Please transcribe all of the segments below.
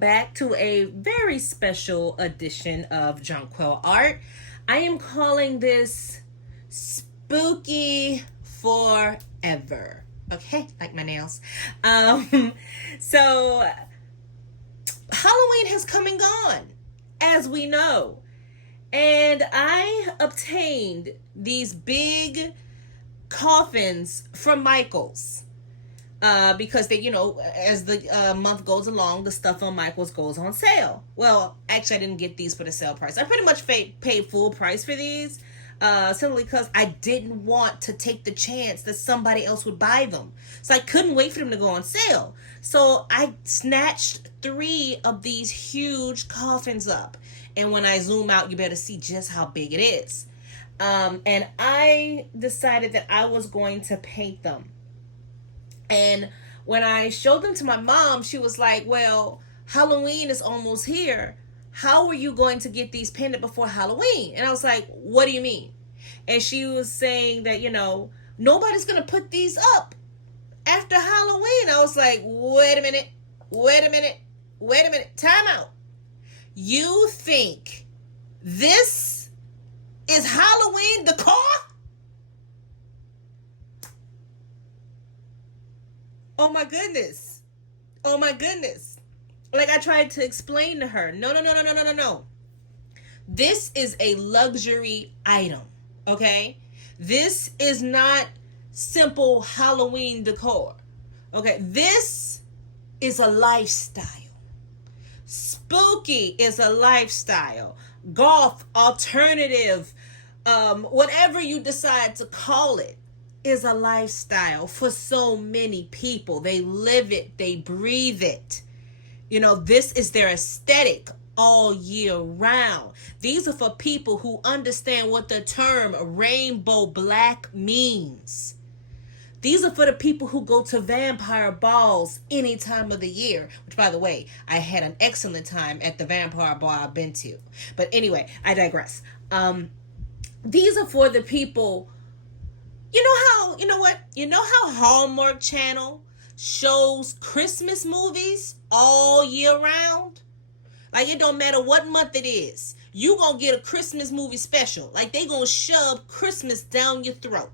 back to a very special edition of Jonquil Art. I am calling this Spooky Forever. Okay, like my nails. So Halloween has come and gone, as we know. And I obtained these big coffins from Michaels. Because they, as the month goes along, the stuff on Michaels goes on sale. Well, actually, I didn't get these for the sale price. I pretty much paid full price for these, simply because I didn't want to take the chance that somebody else would buy them. So I couldn't wait for them to go on sale. So I snatched 3 of these huge coffins up. And when I zoom out, you better see just how big it is. And I decided that I was going to paint them. And when I showed them to my mom, she was like, well, Halloween is almost here. How are you going to get these painted before Halloween? And I was like, what do you mean? And she was saying that, nobody's going to put these up after Halloween. I was like, wait a minute. Time out. You think this is Halloween decor? Oh my goodness. Like I tried to explain to her. No. This is a luxury item, okay? This is not simple Halloween decor. Okay, this is a lifestyle. Spooky is a lifestyle. Goth, alternative, whatever you decide to call it, is a lifestyle for so many people. They live it, they breathe it. This is their aesthetic all year round. These are for people who understand what the term rainbow black means. These are for the people who go to vampire balls any time of the year. Which, by the way, I had an excellent time at the vampire ball I've been to. But anyway, I digress. These are for the people. You know how Hallmark Channel shows Christmas movies all year round? Like, it don't matter what month it is. You gonna get a Christmas movie special. Like, they gonna shove Christmas down your throat.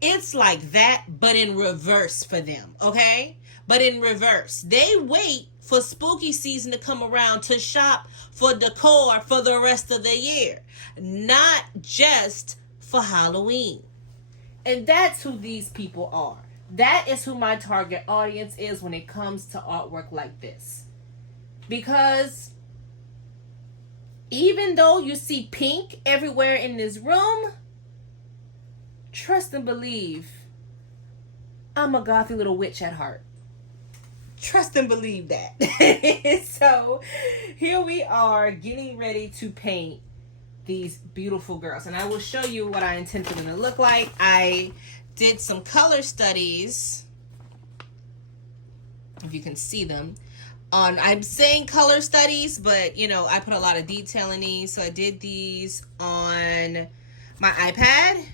It's like that, but in reverse for them, okay? But in reverse. They wait for spooky season to come around to shop for decor for the rest of the year. Not just for Halloween. And that's who these people are. That is who my target audience is when it comes to artwork like this. Because even though you see pink everywhere in this room, trust and believe, I'm a gothy little witch at heart. Trust and believe that. So here we are getting ready to paint these beautiful girls, and I will show you what I intend for them to look like. I did some color studies, if you can see them. I'm saying color studies, but I put a lot of detail in these. So I did these on my iPad,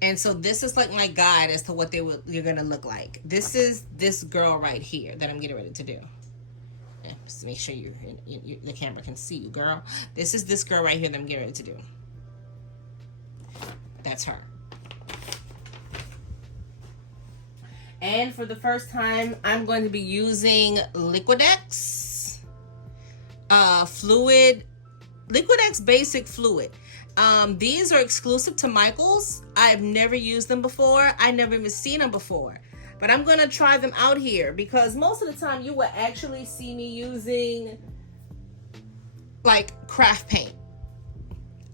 and so this is like my guide as to what you're gonna look like. This is this girl right here that I'm getting ready to do. Just make sure the camera can see you, girl. This is this girl right here that I'm getting ready to do. That's her. And for the first time, I'm going to be using Liquitex fluid, Liquitex basic fluid. These are exclusive to Michaels. I've never used them before. I never even seen them before. But I'm going to try them out here because most of the time you will actually see me using like craft paint.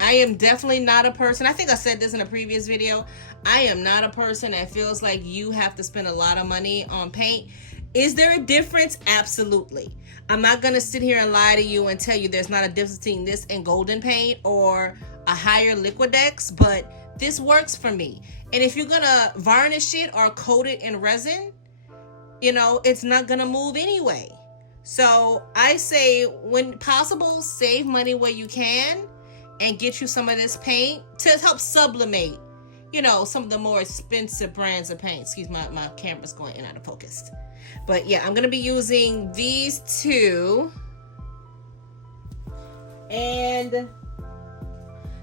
I am definitely not a person, I think I said this in a previous video, I am not a person that feels like you have to spend a lot of money on paint. Is there a difference? Absolutely. I'm not going to sit here and lie to you and tell you there's not a difference between this and golden paint or a higher Liquitex, but this works for me. And if you're going to varnish it or coat it in resin, it's not going to move anyway. So I say, when possible, save money where you can and get you some of this paint to help sublimate, some of the more expensive brands of paint. Excuse me, my camera's going in and out of focus. But yeah, I'm going to be using these two and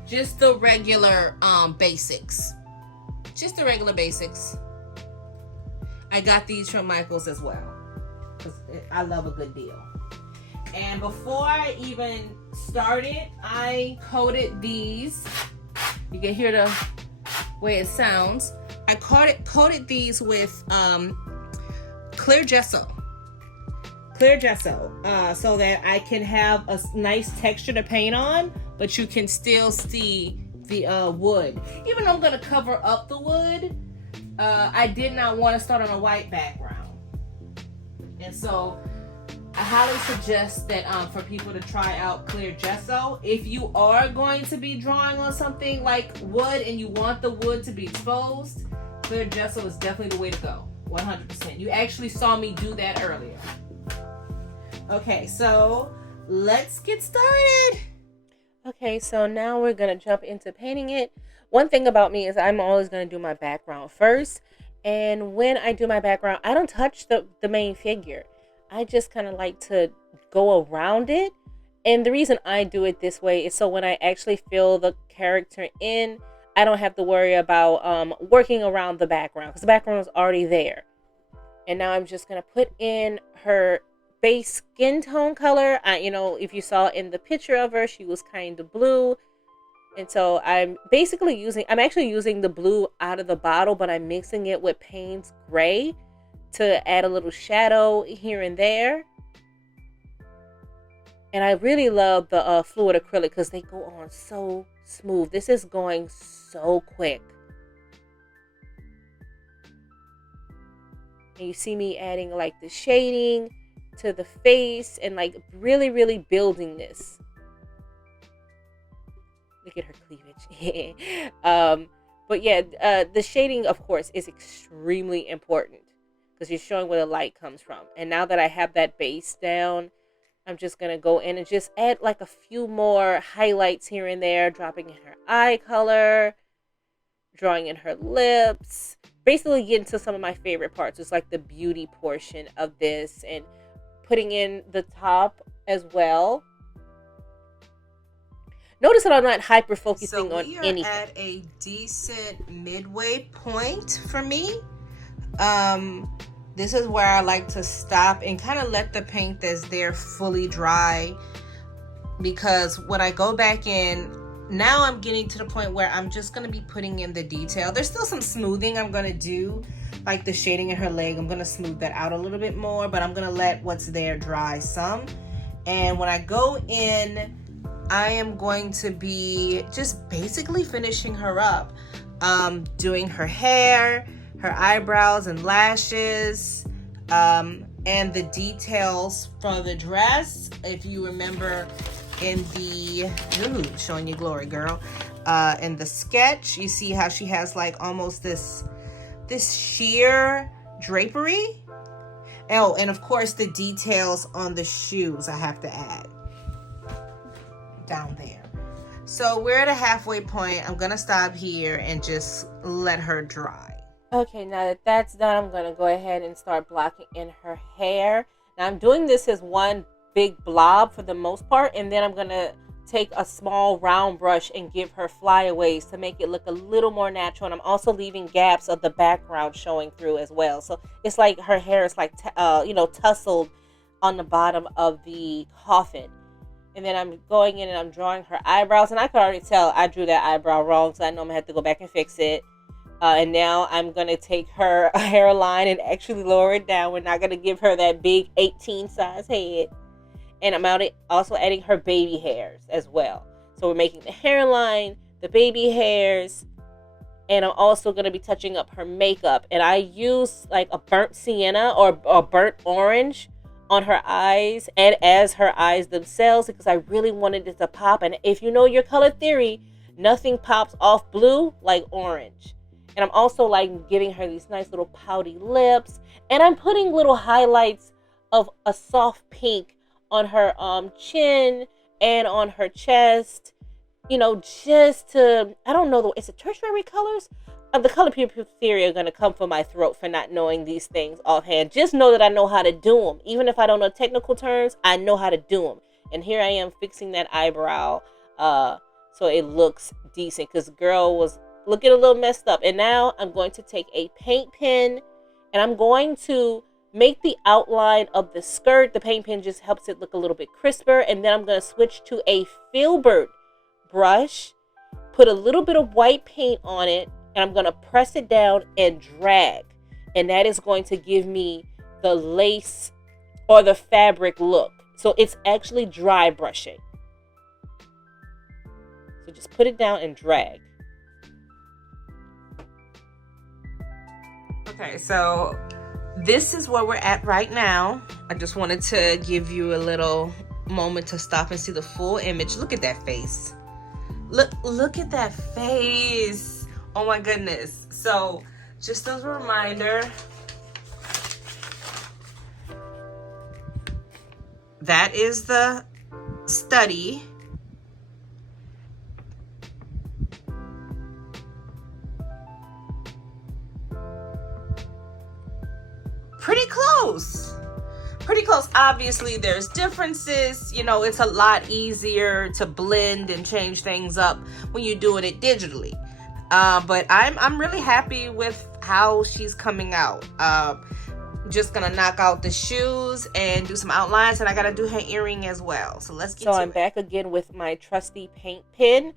just the regular basics. Just the regular basics. I got these from Michael's as well, because I love a good deal. And before I even started, I coated these. You can hear the way it sounds. I coated these with clear gesso. Clear gesso, so that I can have a nice texture to paint on, but you can still see the wood. Even though I'm gonna cover up the wood, I did not want to start on a white background. And so I highly suggest that for people to try out clear gesso. If you are going to be drawing on something like wood and you want the wood to be exposed, clear gesso is definitely the way to go. 100%. You actually saw me do that earlier. Okay, so let's get started. Okay, so now we're going to jump into painting it. One thing about me is I'm always going to do my background first. And when I do my background, I don't touch the main figure. I just kind of like to go around it. And the reason I do it this way is so when I actually fill the character in, I don't have to worry about working around the background, because the background is already there. And now I'm just going to put in her base skin tone color. You know, if you saw in the picture of her, she was kind of blue. And so I'm actually using the blue out of the bottle, but I'm mixing it with Payne's gray to add a little shadow here and there. And I really love the fluid acrylic because they go on so smooth. This is going so quick. And you see me adding like the shading to the face and like really building this. Look at her cleavage. But yeah, the shading, of course, is extremely important because you're showing where the light comes from. And now that I have that base down, I'm just going to go in and just add like a few more highlights here and there, dropping in her eye color, drawing in her lips, basically getting to some of my favorite parts. It's like the beauty portion of this and putting in the top as well. Notice that I'm not hyper focusing on anything. So we are at a decent midway point for me. This is where I like to stop and kind of let the paint that's there fully dry, because when I go back in, now I'm getting to the point where I'm just going to be putting in the detail. There's still some smoothing I'm going to do, like the shading in her leg. I'm going to smooth that out a little bit more, but I'm going to let what's there dry some. And when I go in, I am going to be just basically finishing her up, doing her hair, her eyebrows and lashes, and the details for the dress. If you remember in the, showing you glory, girl, in the sketch, you see how she has like almost this sheer drapery. Oh, and of course the details on the shoes I have to add down there. So we're at a halfway point. I'm gonna stop here and just let her dry. Okay, now that that's done, I'm gonna go ahead and start blocking in her hair. Now I'm doing this as one big blob for the most part, and then I'm gonna take a small round brush and give her flyaways to make it look a little more natural. And I'm also leaving gaps of the background showing through as well. So it's like her hair is like tussled on the bottom of the coffin. And then I'm going in and I'm drawing her eyebrows. And I could already tell I drew that eyebrow wrong, so I know I'm going to have to go back and fix it. And now I'm going to take her hairline and actually lower it down. We're not going to give her that big 18 size head. And I'm also adding her baby hairs as well. So we're making the hairline, the baby hairs. And I'm also going to be touching up her makeup. And I use like a burnt sienna or burnt orange on her eyes and as her eyes themselves, because I really wanted it to pop. And if you know your color theory, nothing pops off blue like orange. And I'm also like giving her these nice little pouty lips, and I'm putting little highlights of a soft pink on her chin and on her chest, just to, I don't know, it's a tertiary colors. The color people theory are going to come for my throat for not knowing these things offhand. Just know that I know how to do them. Even if I don't know technical terms, I know how to do them. And here I am fixing that eyebrow so it looks decent, because girl was looking a little messed up. And now I'm going to take a paint pen and I'm going to make the outline of the skirt. The paint pen just helps it look a little bit crisper. And then I'm going to switch to a filbert brush, put a little bit of white paint on it, and I'm going to press it down and drag. And that is going to give me the lace or the fabric look. So it's actually dry brushing. So just put it down and drag. Okay, so this is where we're at right now. I just wanted to give you a little moment to stop and see the full image. Look at that face. Look at that face. Oh my goodness. So just as a reminder, that is the study. Pretty close. Pretty close. Obviously, there's differences. You know, it's a lot easier to blend and change things up when you're doing it digitally. But I'm really happy with how she's coming out. Just gonna knock out the shoes and do some outlines, and I gotta do her earring as well. So let's get to it. So I'm back again with my trusty paint pen.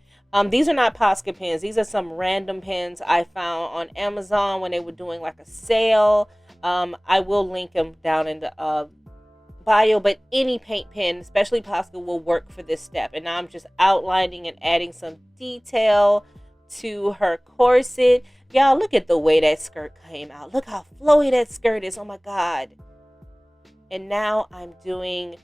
These are not Posca pens. These are some random pens I found on Amazon when they were doing like a sale. I will link them down in the bio, but any paint pen, especially Posca, will work for this step. And now I'm just outlining and adding some detail to her corset. Y'all, look at the way that skirt came out. Look how flowy that skirt is. Oh my God. And now I'm doing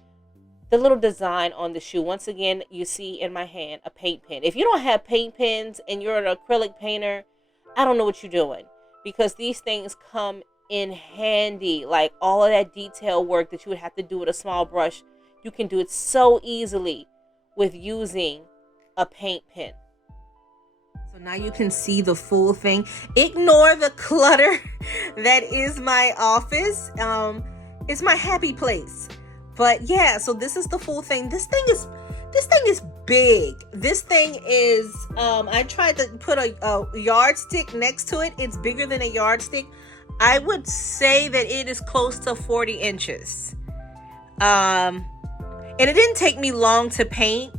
the little design on the shoe. Once again, you see in my hand a paint pen. If you don't have paint pens and you're an acrylic painter, I don't know what you're doing, because these things come in handy. Like all of that detail work that you would have to do with a small brush, you can do it so easily with using a paint pen. So now you can see the full thing. Ignore the clutter that is my office. It's my happy place. But yeah, so this is the full thing. This thing is big. This thing is I tried to put a yardstick next to it. It's bigger than a yardstick. I would say that it is close to 40 inches. And it didn't take me long to paint,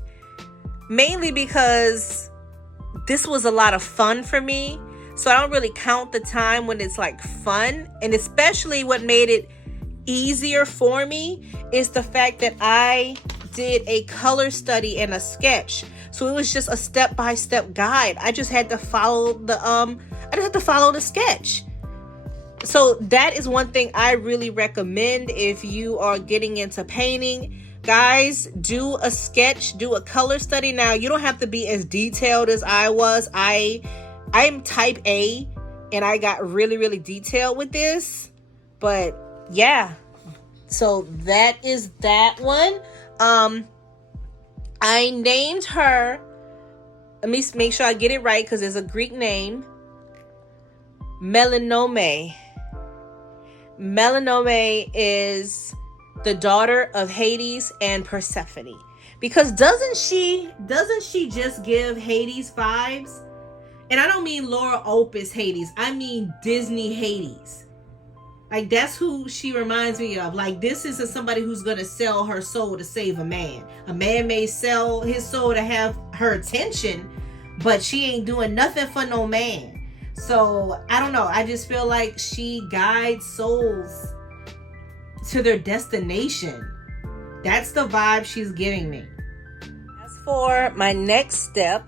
mainly because this was a lot of fun for me. So I don't really count the time when it's like fun. And especially what made it easier for me is the fact that I did a color study and a sketch. So it was just a step-by-step guide. I just had to follow the sketch. So that is one thing I really recommend if you are getting into painting. Guys, do a sketch, do a color study. Now, you don't have to be as detailed as I was. I'm type A, and I got really, really detailed with this. But yeah, so that is that one. I named her, let me make sure I get it right because it's a Greek name, Melanome. Melanome is the daughter of Hades and Persephone. Because doesn't she just give Hades vibes? And I don't mean Laura Opus Hades. I mean Disney Hades. Like, that's who she reminds me of. Like, this is somebody who's going to sell her soul to save a man. A man may sell his soul to have her attention, but she ain't doing nothing for no man. So, I don't know. I just feel like she guides souls to their destination. That's the vibe she's giving me. As for my next step,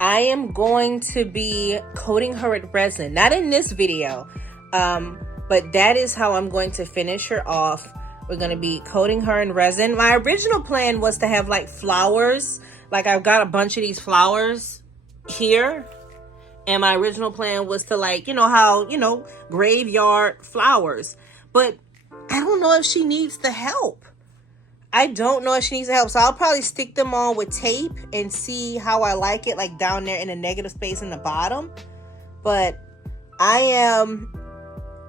I am going to be coating her with resin. Not in this video, but that is how I'm going to finish her off. We're going to be coating her in resin. My original plan was to have like flowers. Like, I've got a bunch of these flowers here. And my original plan was to, like, graveyard flowers. But I don't know if she needs the help. So I'll probably stick them on with tape and see how I like it, like down there in the negative space in the bottom. But I am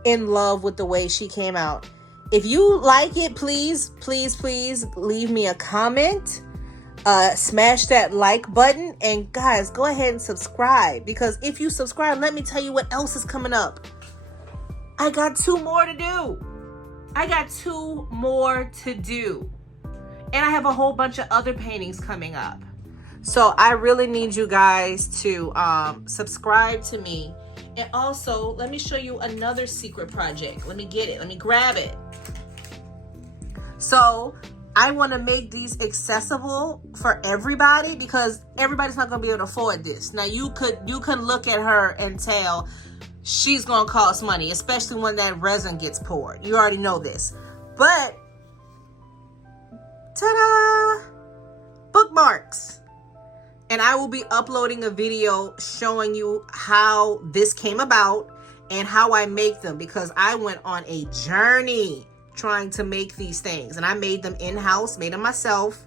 in love with the way she came out. if you like it, please leave me a comment. Smash that like button, and guys, go ahead and subscribe, because if you subscribe, let me tell you what else is coming up. I got 2 more to do. And I have a whole bunch of other paintings coming up. So I really need you guys to subscribe to me. And also, let me show you another secret project. Let me get it. Let me grab it. So I want to make these accessible for everybody, because everybody's not going to be able to afford this. Now, you could look at her and tell she's going to cost money, especially when that resin gets poured. You already know this. But, ta-da! Bookmarks. And I will be uploading a video showing you how this came about and how I make them, because I went on a journey trying to make these things, and I made them in-house, made them myself,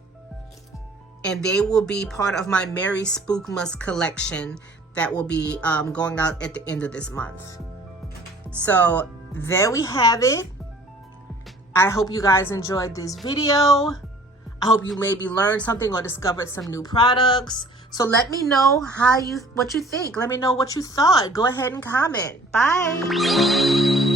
and they will be part of my Merry Spookmas collection that will be going out at the end of this month. So there we have it. I hope you guys enjoyed this video. I hope you maybe learned something or discovered some new products. So let me know what you think. Let me know what you thought. Go ahead and comment. Bye.